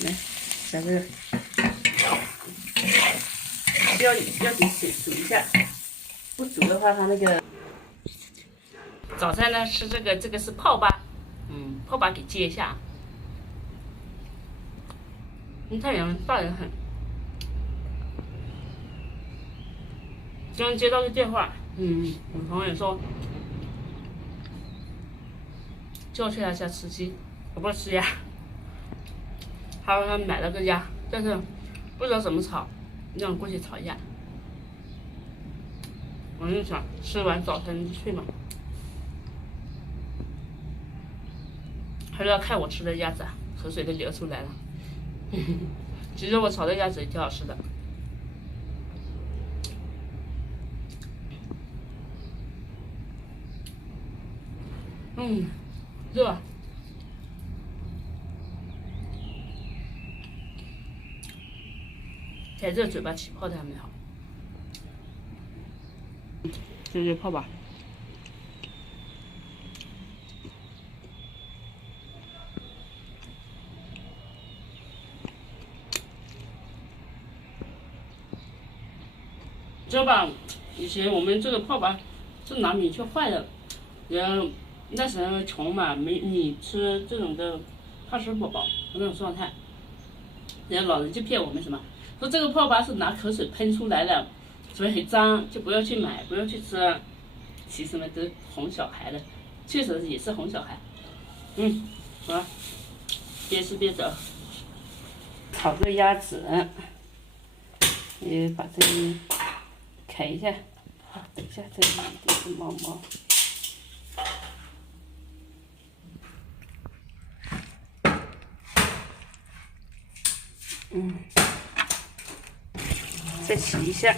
来，加这个，要给水煮一下，不煮的话它那个。早餐呢吃这个是泡粑，泡粑给接一下。太阳大得很。刚接到个电话，我朋友说叫去他家吃鸡，我不吃鸭。他说他买了个鸭，但是不知道怎么炒，让我过去炒一下。我就想吃完早餐就去嘛。他就要看我吃的鸭子，口水都流出来了。其实我炒的鸭子也挺好吃的。热。太热，嘴巴起泡的还没好。就泡吧。知道吧？以前我们这个泡粑是拿米去换的，然后那时候穷嘛，没米吃这种的怕吃不饱那种状态。然后老人就骗我们什么，说这个泡粑是拿口水喷出来的，所以很脏，就不要去买，不要去吃。其实呢，都哄小孩的，确实也是哄小孩。好，边吃边走。炒个鸭子，也把这里啃一下。等一下，这里都是毛毛。再洗一下。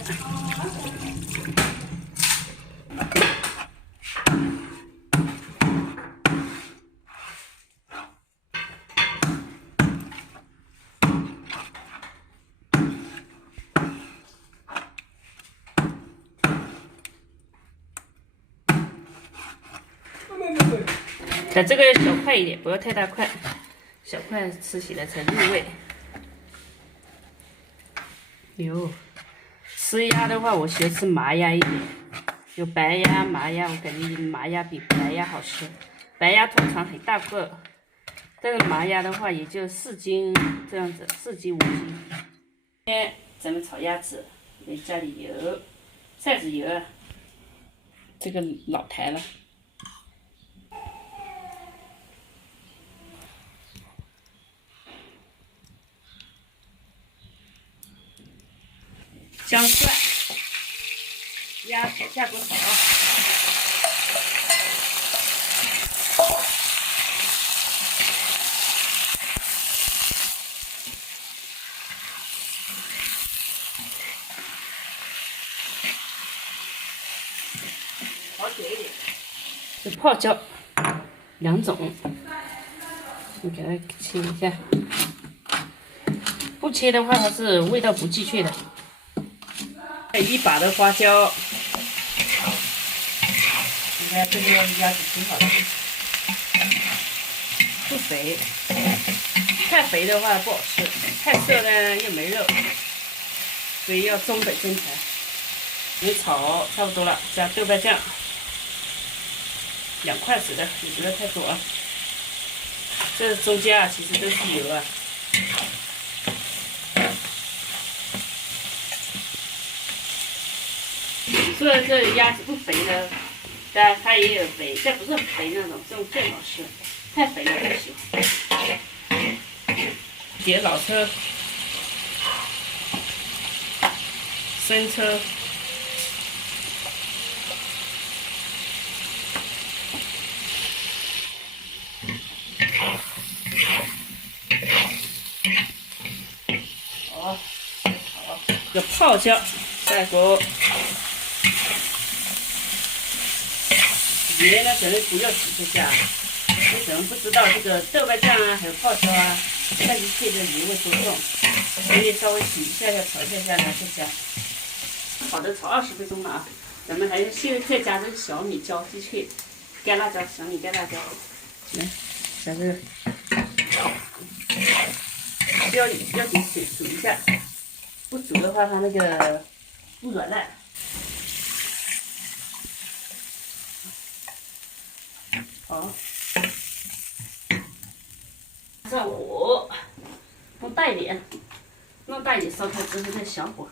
啃这个要小块一点，不要太大块，小块吃起来才入味。吃鸭的话，我喜欢吃麻鸭一点，有白鸭、麻鸭，我感觉麻鸭比白鸭好吃。白鸭通常很大个，但是麻鸭的话也就4斤这样子，4斤5斤。今天咱们炒鸭子，给加点油，菜籽油，这个老台了。姜蒜，鸭子下锅炒。炒久一点。这泡椒2种，你给它切一下。不切的话，它是味道不进去的。1把的花椒，你看这个鸭子挺好的，不肥，太肥的话不好吃，太涩呢又没肉，所以要中等身材。你炒差不多了，加豆瓣酱，2块的，你不要太多啊。这中间啊，其实都是油啊。虽然这鸭子不肥的，但它也有肥，但不是很肥那种，这种最好吃。太肥了不喜欢。点老抽、生抽、好，这个泡椒下锅。盐呢，可能不要直接加，你可能不知道这个豆瓣酱啊，还有泡椒啊，它一切的盐味都重，所以稍微洗一下下、炒一下呢再加。好的，炒20分钟了啊，咱们还是现在再加这个小米椒鸡脆、干辣椒、小米干辣椒，来，加这个，要得水煮一下，不煮的话它那个不软烂。好，上火，弄大一点，烧开之后再小火。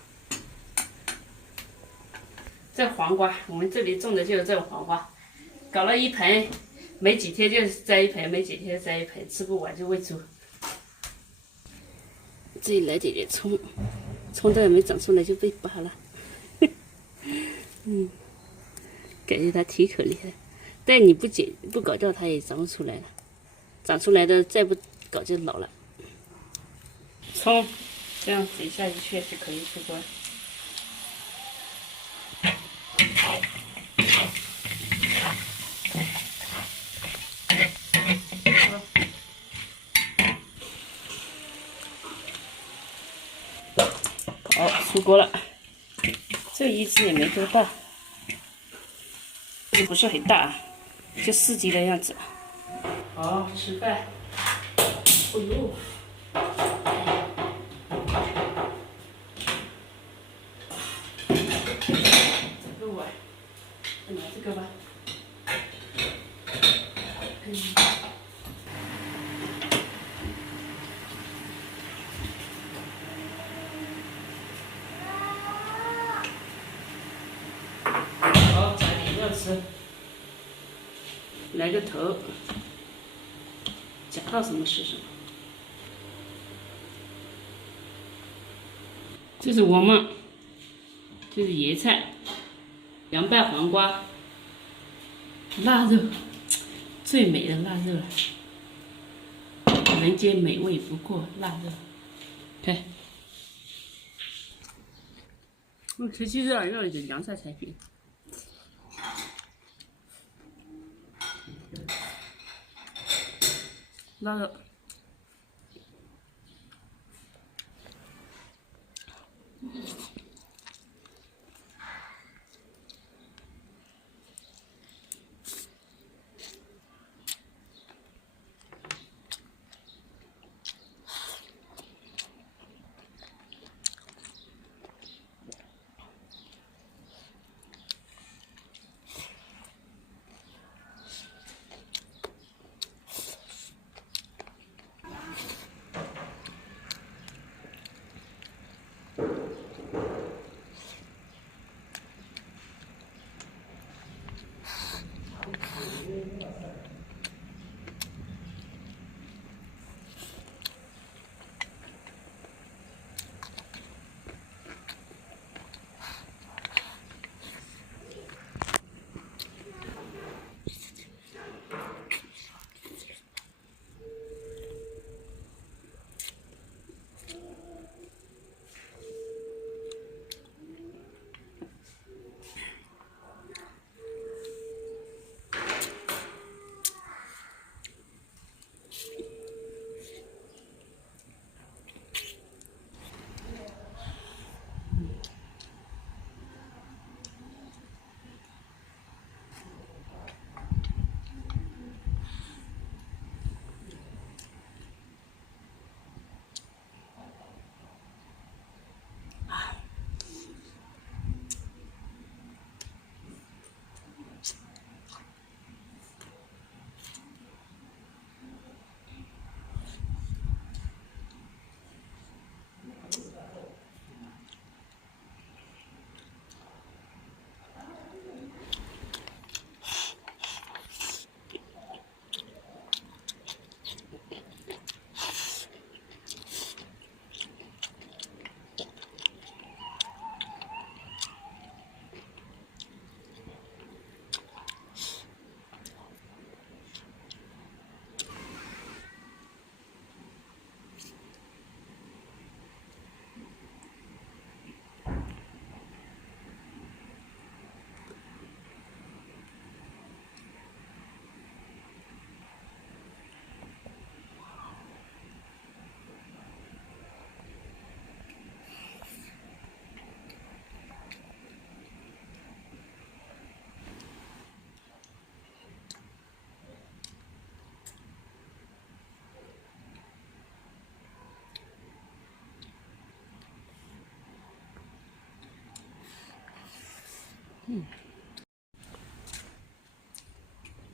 这黄瓜，我们这里种的就是这个黄瓜，搞了一盆，没几天就摘一盆，没几天摘一盆，吃不完就喂猪。这里来点点葱，葱这个没长出来就被拔了。感觉它挺可怜的，但你不搞掉它也长不出来了，长出来的再不搞就老了。葱这样子一下一圈就可以出锅。好，出锅了。这一只也没多大，不是很大，就4斤的样子。好，吃饭。哎呦！这个碗，拿这个吧。好，加点料吃。来个头，夹到什么是什么。这是我们，这是椰菜，凉拌黄瓜，腊肉，最美的腊肉了，人间美味不过腊肉。看，这其实要一点凉菜才行。腊肉。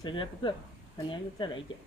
觉得不够，可能再来一点。